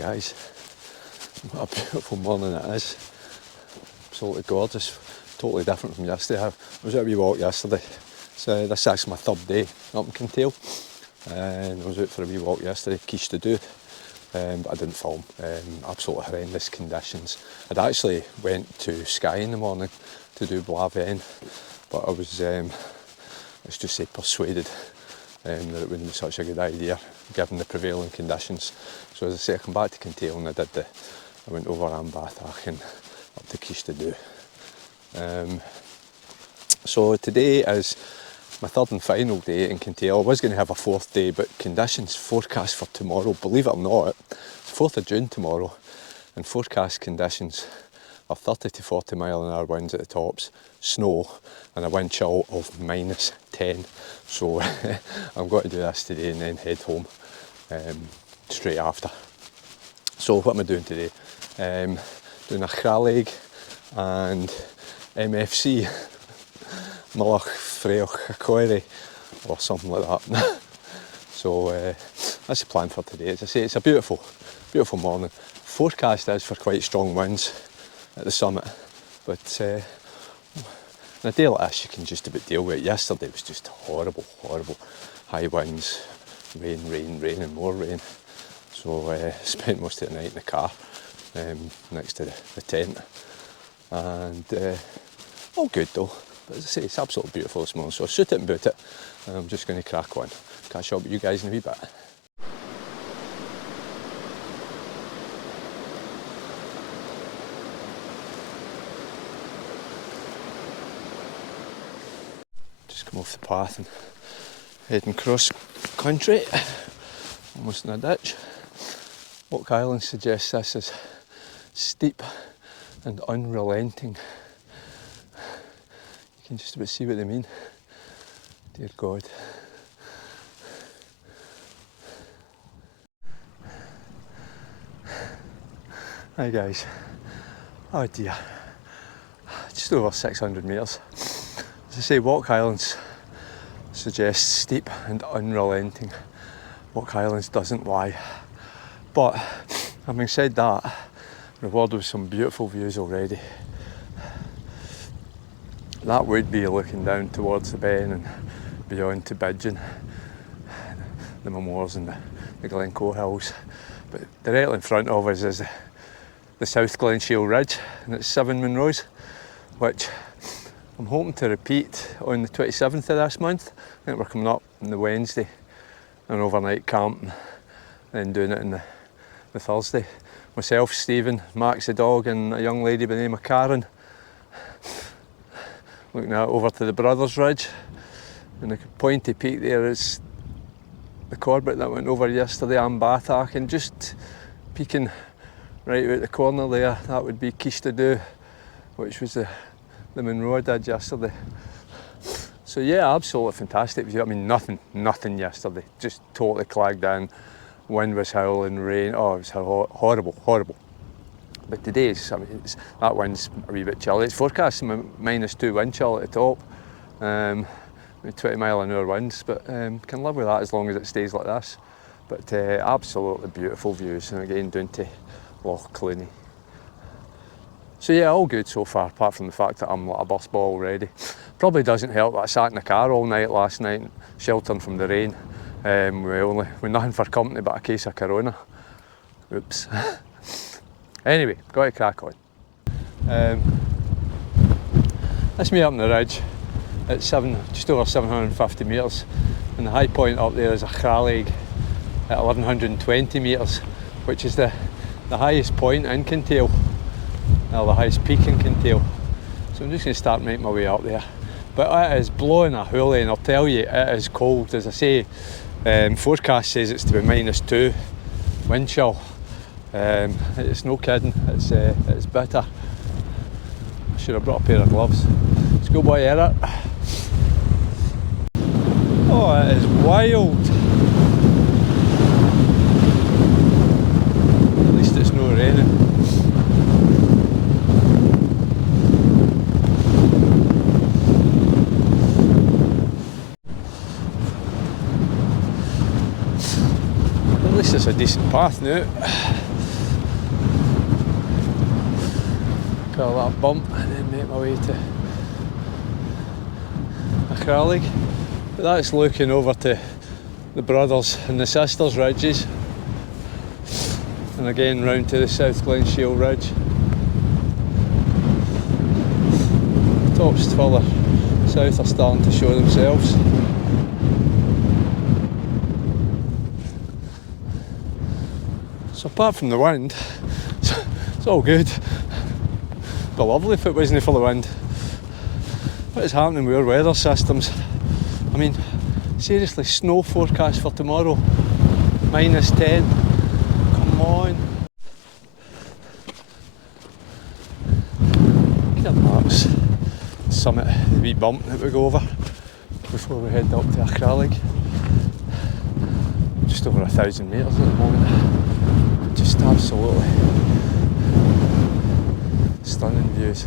guys. What a beautiful morning it is. Absolutely gorgeous. Totally different from yesterday. I was out a wee walk yesterday. So this is actually my third day up in Kintail. And I was out for a wee walk yesterday, quiche to do. But I didn't film. Absolutely horrendous conditions. I'd actually went to Skye in the morning to do Blaven, but I was, let's just say, persuaded that it wouldn't be such a good idea given the prevailing conditions. So as I say, I come back to Kintail and I went over Ambathach and up to quiche to do. So today is my third and final day in Kintail. I was going to have a fourth day, but conditions forecast for tomorrow, believe it or not, it's 4th of June tomorrow, and forecast conditions are 30 to 40 mile an hour winds at the tops, snow, and a wind chill of -10. So I'm going to do this today and then head home straight after. So what am I doing today? Doing a Chralaig and MFC, Mullach, Fraoch-choire, or something like that. So that's the plan for today. As I say, it's a beautiful morning. Forecast is for quite strong winds at the summit, but on a day like this you can just about deal with it. Yesterday was just horrible, high winds, rain and more rain. So spent most of the night in the car next to the tent, and all good though. But as I say, it's absolutely beautiful this morning, so I'll shoot it and boot it, and I'm just going to crack on. Catch up with you guys in a wee bit. Just come off the path and heading cross country, almost in a ditch. Fraoch Island suggests this is steep and unrelenting. You can just about see what they mean. Dear God. Hi guys. Oh dear. Just over 600 metres. As I say, Fraoch Islands suggests steep and unrelenting. Fraoch Islands doesn't lie. But having said that, rewarded with some beautiful views already. That would be looking down towards the Ben and beyond to Bidgeon, the Moors and the Glencoe Hills. But directly in front of us is the South Glenshiel Ridge, and it's 7 Monroes, which I'm hoping to repeat on the 27th of this month. I think we're coming up on the Wednesday, an overnight camp, and then doing it on the Thursday. Myself, Stephen, Max the dog, and a young lady by the name of Karen, looking out over to the Brothers Ridge, and the pointy peak there is the Corbett that went over yesterday, Ambathach, and just peeking right out the corner there, that would be quiche to do, which was the Monroe I did yesterday. So yeah, absolutely fantastic view. I mean, nothing yesterday, just totally clagged in. Wind was howling, rain, oh, it was horrible. But today, that wind's a wee bit chilly. It's forecast -2 wind chill at the top, 20 mile an hour winds, but can live with that as long as it stays like this. But absolutely beautiful views, and again down to Loch Clooney. So yeah, all good so far, apart from the fact that I'm like a bus ball already. Probably doesn't help that I sat in the car all night last night, sheltering from the rain. With nothing for company but a case of Corona. Oops. Anyway, got to crack on. That's me up on the ridge. It's just over 750 metres, and the high point up there is a Chralaig at 1120 metres, which is the highest point in Kintail, or the highest peak in Kintail. So I'm just going to start making my way up there. But it is blowing a hoolie, and I'll tell you, it is cold. As I say, forecast says it's to be -2 wind chill. It's no kidding, it's bitter. I should have brought a pair of gloves. Schoolboy error. Oh, it is wild. At least it's not raining. At least it's a decent path now. follow that bump and then make my way to a Chralaig. But that's looking over to the Brothers and the Sisters ridges, and again round to the South Glen Shield Ridge. Tops further south are starting to show themselves. So apart from the wind, it's all good. It'd be lovely if it wasn't for the wind. What is happening with our weather systems? I mean, seriously, snow forecast for tomorrow, -10. Come on. That's the summit, the wee bump that we go over before we head up to Chralaig. Just over 1,000 metres at the moment. Just absolutely stunning views.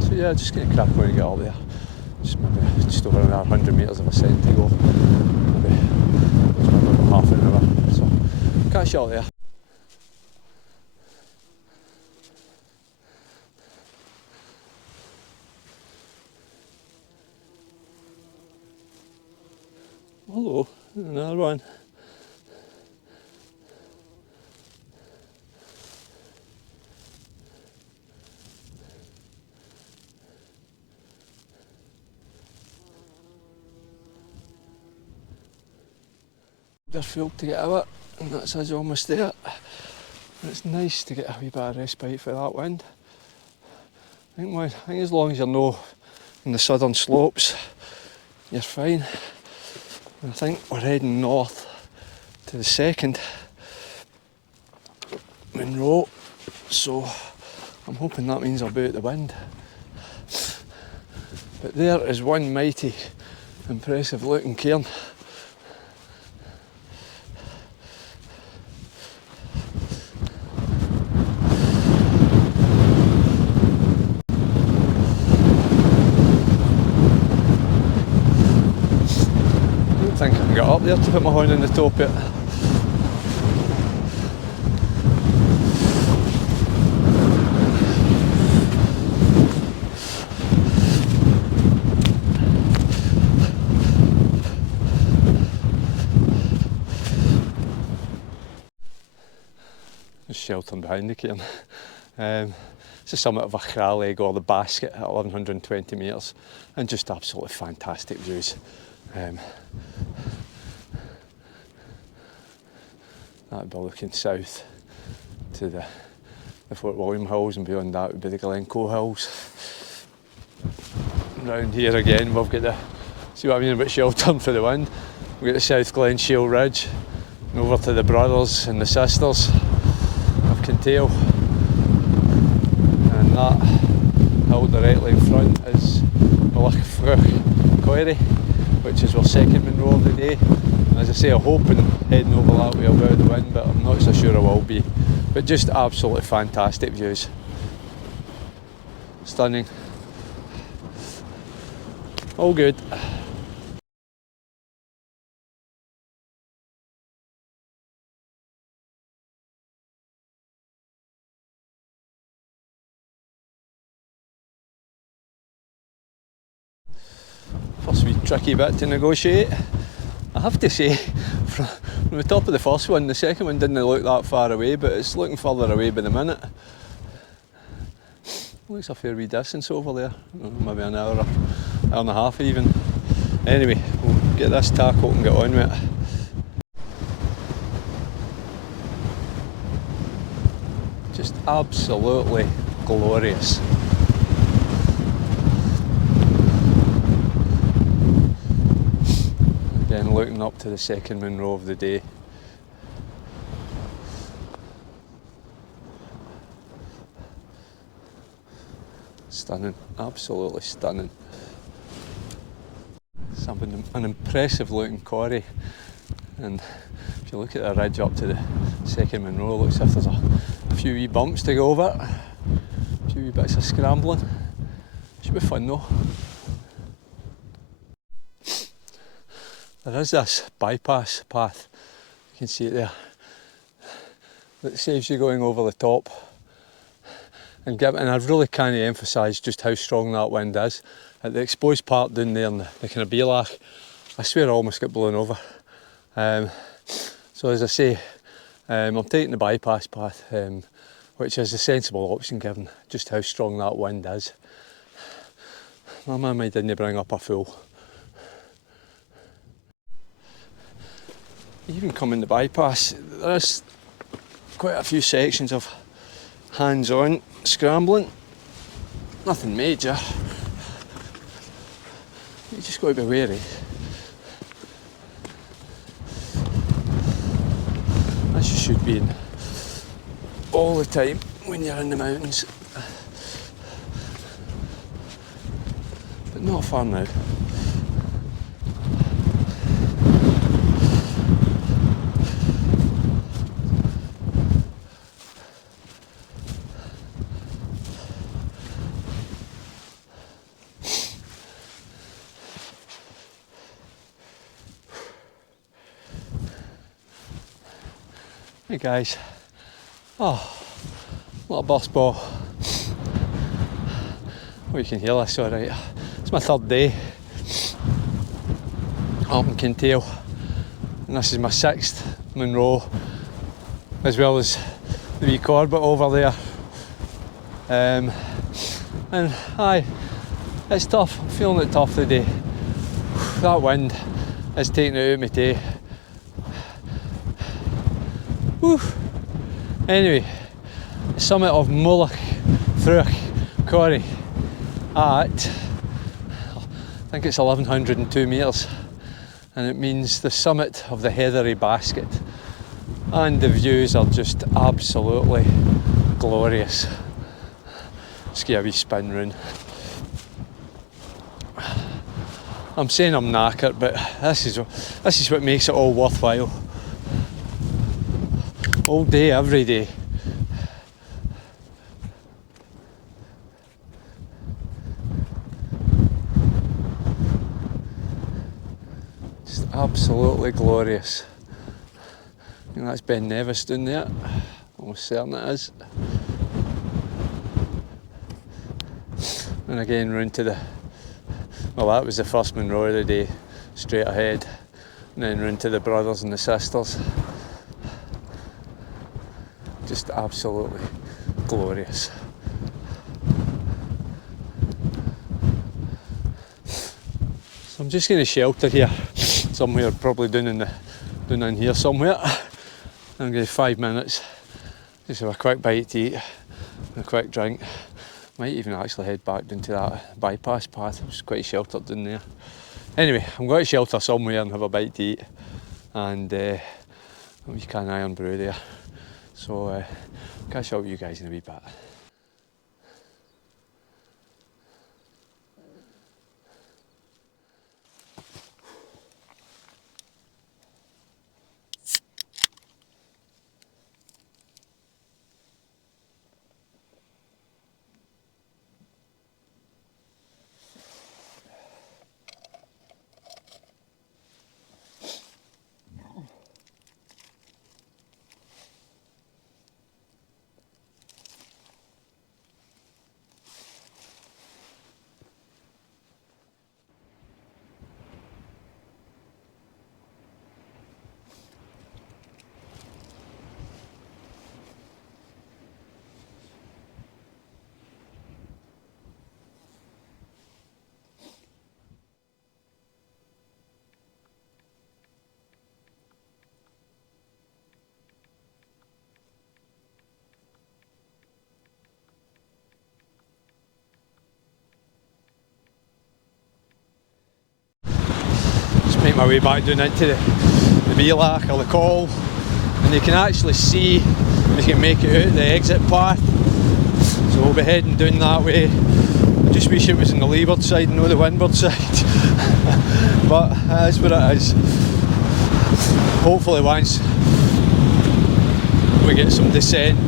So yeah, just going to crack on and get up there. Maybe just over another 100 metres of ascent to go. Maybe about half an hour. So catch you up there. Hello, another one. There's fuel to get out, and that's us almost there. And it's nice to get a wee bit of respite for that wind. I think as long as you're not in the southern slopes, you're fine. And I think we're heading north to the second Munro, so I'm hoping that means I'll be out the wind. But there is one mighty impressive looking cairn. I think I can get up there to put my horn in the top yet. Just sheltering behind the cairn. It's the summit of a Chralaig or the basket at 1120 metres, and just absolutely fantastic views. That'd be looking south to the Fort William Hills, and beyond that would be the Glencoe Hills. And round here again we've got the, see what I mean about sheltering for the wind, we've got the South Glen Shield Ridge, and over to the Brothers and the Sisters of Kintail, and that hill directly in front is Mullach Fraoch-choire, which is our second Munro of the day. And as I say, I'm hoping heading over that way I'll be out of the wind, but I'm not so sure I will be. But just absolutely fantastic views. Stunning. All good. First wee tricky bit to negotiate. I have to say, from the top of the first one, the second one didn't look that far away, but it's looking further away by the minute. Looks a fair wee distance over there, maybe an hour and a half even. Anyway, we'll get this tackled and get on with it. Just absolutely glorious. Again, looking up to the second Munro of the day. Stunning, absolutely stunning. It's an impressive looking quarry, and if you look at the ridge up to the second Munro, it looks as if there's a few wee bumps to go over, a few wee bits of scrambling. Should be fun though. There is this bypass path, you can see it there. that saves you going over the top. And I really can't emphasise just how strong that wind is. At the exposed part down there in the kind of Mullach, I swear I almost got blown over. So as I say, I'm taking the bypass path, which is a sensible option given just how strong that wind is. My man didn't bring up a full. Even coming the bypass, there's quite a few sections of hands-on scrambling. Nothing major. You just got to be wary. As you should be in all the time when you're in the mountains. But not far now. Hey guys, oh, what a burst ball. Oh, you can hear this alright. It's my third day up in Kintail, and this is my 6th Munro, as well as the wee Corbett over there. And aye, it's tough, I'm feeling it tough today. That wind is taking it out of me today. Whew. Anyway, the summit of Mullach, Fraoch-choire at, I think it's 1102 metres, and it means the summit of the heathery basket, and the views are just absolutely glorious. Let's get a wee spin round. I'm saying I'm knackered, but this is what makes it all worthwhile. All day, every day. Just absolutely glorious. I think that's Ben Nevis down there. Almost certain it is. And again round to well, that was the first Munro of the day, straight ahead. And then round to the brothers and the sisters. Just absolutely glorious. So I'm just going to shelter here somewhere, probably down in here somewhere. I'm going to 5 minutes, just have a quick bite to eat and a quick drink. Might even actually head back down to that bypass path. It's quite sheltered down there. Anyway, I'm going to shelter somewhere and have a bite to eat, and a wee can of iron brew there. So catch up with you guys in a wee bit. Make my way back down into the Mullach or the Call, and you can actually see if you can make it out the exit path. So we'll be heading down that way. I just wish it was on the leeward side and not the windward side. But it is what it is. Hopefully once we get some descent,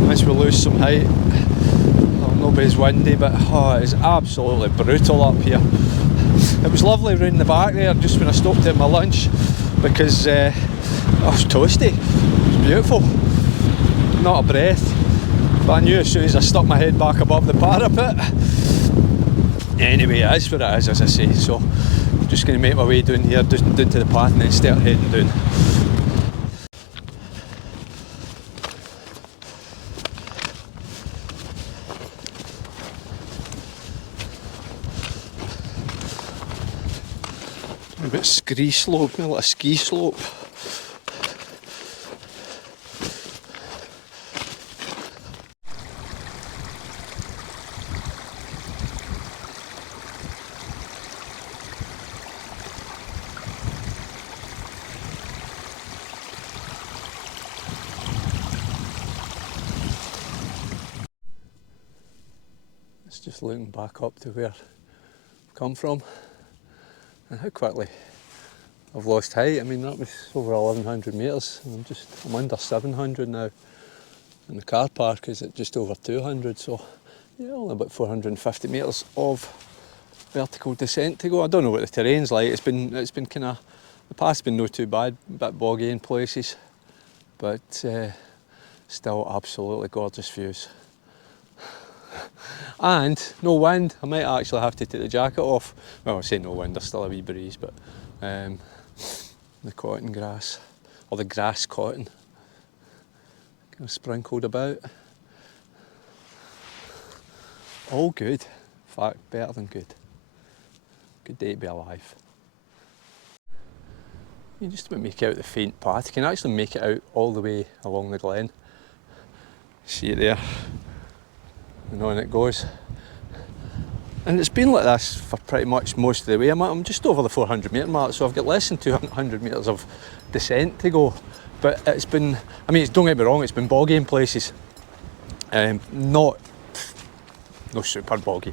once we lose some height, it'll not be as windy, but it is absolutely brutal up here. It was lovely round the back there just when I stopped at my lunch, because it was toasty, it was beautiful. not a breath, but I knew as soon as I stuck my head back above the parapet. Anyway, it is what it is, as I say, so I'm just going to make my way down here, down to the path and then start heading down. A bit ski slope, a little ski slope. It's just looking back up to where I've come from and how quickly I've lost height. I mean, that was over 1100 metres and I'm under 700 now, and the car park is at just over 200, so yeah, only about 450 metres of vertical descent to go. I don't know what the terrain's like. It's been kind of, the path's been not too bad, a bit boggy in places, but still absolutely gorgeous views. And no wind. I might actually have to take the jacket off. Well, I say no wind, there's still a wee breeze, but the cotton grass, or the grass cotton, kind of sprinkled about. All good. In fact, better than good. Good day to be alive. You just about make out the faint path. You can actually make it out all the way along the glen. See it there? And on it goes. And it's been like this for pretty much most of the way. I'm just over the 400 metre mark, so I've got less than 200 metres of descent to go. But it's been, I mean, don't get me wrong, it's been boggy in places. No super boggy.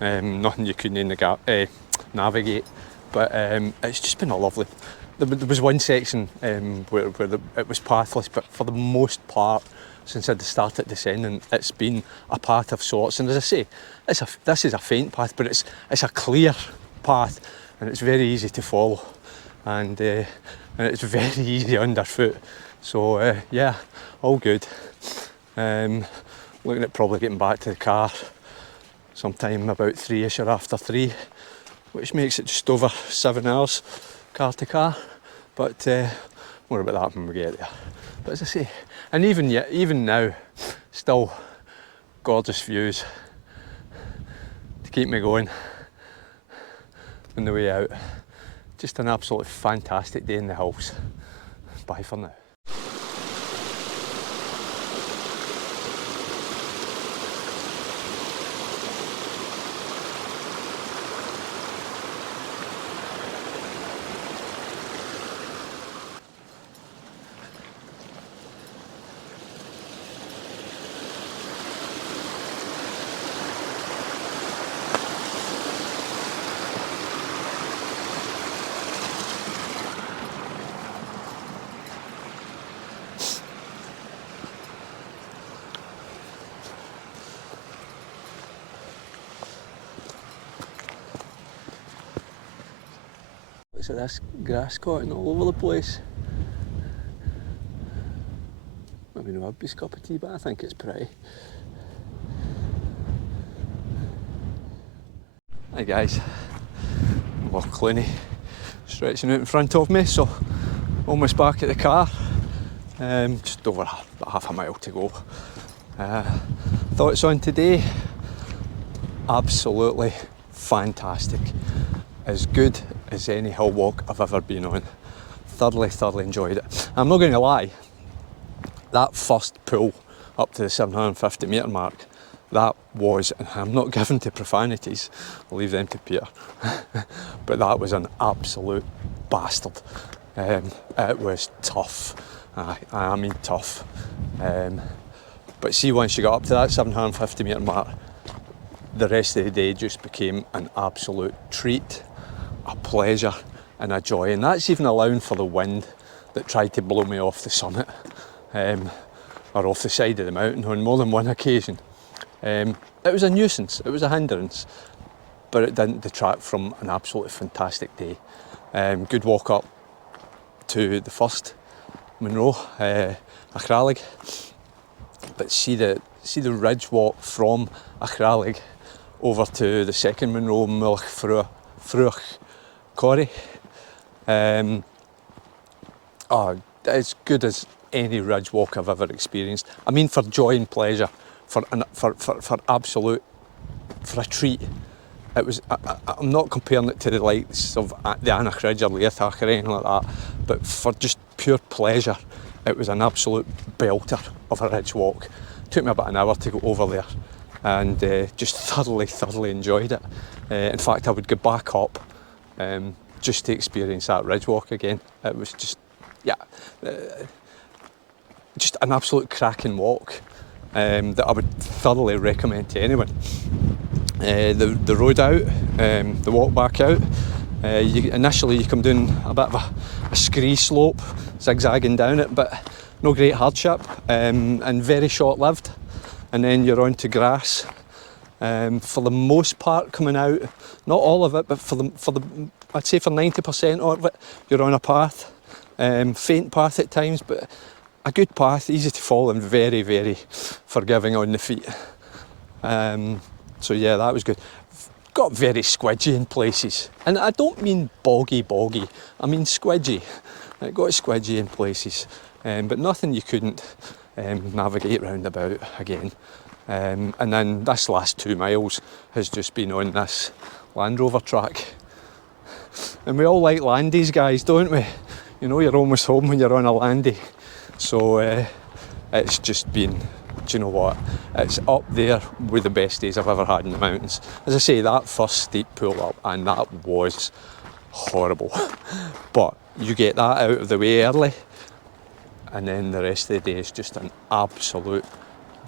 Nothing you couldn't navigate. But it's just been a lovely. There was one section where it was pathless, but for the most part, since I started descending, it's been a path of sorts. And as I say, this is a faint path, but it's a clear path, and it's very easy to follow, and it's very easy underfoot. So yeah, all good. Looking at probably getting back to the car sometime about 3ish or after 3, which makes it just over 7 hours car to car. But more about that when we get there. But as I say, and even now, still gorgeous views to keep me going on the way out. Just an absolutely fantastic day in the hills. Bye for now. Looks like this grass cotton all over the place. Maybe no Hubby's cup of tea, but I think it's pretty. Hi guys, Loch Clooney stretching out in front of me, so almost back at the car. Just over about half a mile to go. Thoughts on today? Absolutely fantastic. As good as any hill walk I've ever been on. Thoroughly enjoyed it. I'm not going to lie, that first pull up to the 750 metre mark, that was, and I'm not given to profanities, I'll leave them to Peter, but that was an absolute bastard. It was tough, I mean tough. But see, once you got up to that 750 metre mark, the rest of the day just became an absolute treat, a pleasure and a joy. And that's even allowing for the wind that tried to blow me off the summit, or off the side of the mountain on more than one occasion. It was a nuisance, it was a hindrance, but it didn't detract from an absolutely fantastic day. Good walk up to the first Munro, a Chralaig. but see the ridge walk from Chralaig over to the second Monroe, Mullach, Fraoch-choire. As good as any ridge walk I've ever experienced. I mean, for joy and pleasure, for absolute, for a treat. It was. I'm not comparing it to the likes of the Anach Ridge or Leartach or anything like that, but for just pure pleasure, it was an absolute belter of a ridge walk. It took me about an hour to go over there, and just thoroughly enjoyed it. In fact, I would go back up just to experience that ridge walk again. It was just, just an absolute cracking walk that I would thoroughly recommend to anyone. The road out, the walk back out, initially you come down a bit of a scree slope, zigzagging down it, but no great hardship, and very short-lived. And then you're on to grass. For the most part coming out, not all of it, but I'd say for 90% of it, you're on a path. Faint path at times, but a good path, easy to follow and very forgiving on the feet. So yeah, that was good. Got very squidgy in places, and I don't mean boggy, I mean squidgy. It got squidgy in places, but nothing you couldn't navigate round about again. And then this last 2 miles has just been on this Land Rover track. And we all like landies, guys, don't we? You know, you're almost home when you're on a landy. So it's just been, do you know what? It's up there with the best days I've ever had in the mountains. As I say, that first steep pull up, and that was horrible. But you get that out of the way early, and then the rest of the day is just an absolute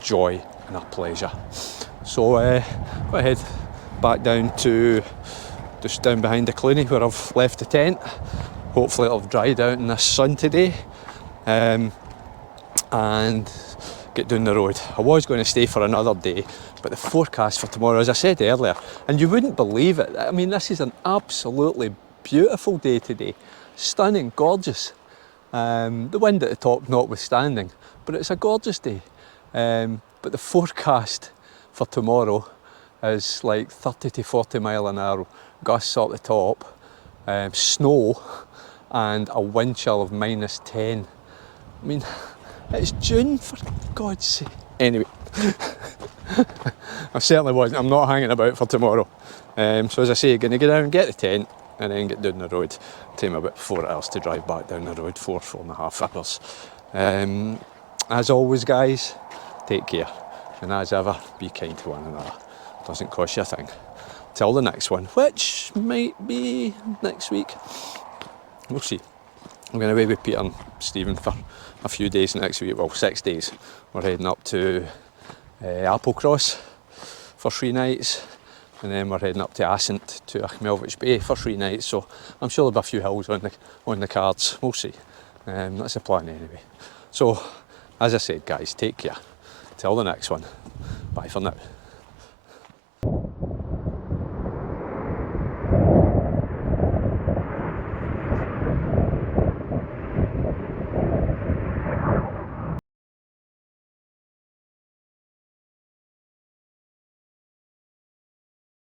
joy and a pleasure. So go ahead back down to just down behind the Cluny where I've left the tent. Hopefully it'll have dried out in the sun today, and get down the road. I was going to stay for another day, but the forecast for tomorrow, as I said earlier, and you wouldn't believe it, I mean, this is an absolutely beautiful day today. Stunning, gorgeous. The wind at the top notwithstanding, but it's a gorgeous day. But the forecast for tomorrow is like 30 to 40 mile an hour gusts at the top, snow, and a wind chill of -10. I mean, it's June, for God's sake. Anyway, I certainly wasn't. I'm not hanging about for tomorrow. So as I say, going to get down and get the tent, and then get down the road. Take me about 4 hours to drive back down the road, 4.5 hours. As always, guys, take care, and as ever, be kind to one another. Doesn't cost you a thing. Till the next one, which might be next week. We'll see. I'm going away with Peter and Stephen for a few days next week. Well, 6 days. We're heading up to Applecross for 3 nights, and then we're heading up to Assynt to Melvich Bay for 3 nights. So I'm sure there'll be a few hills on the cards. We'll see. That's the plan anyway. So, as I said, guys, take care. Till the next one. Bye for now.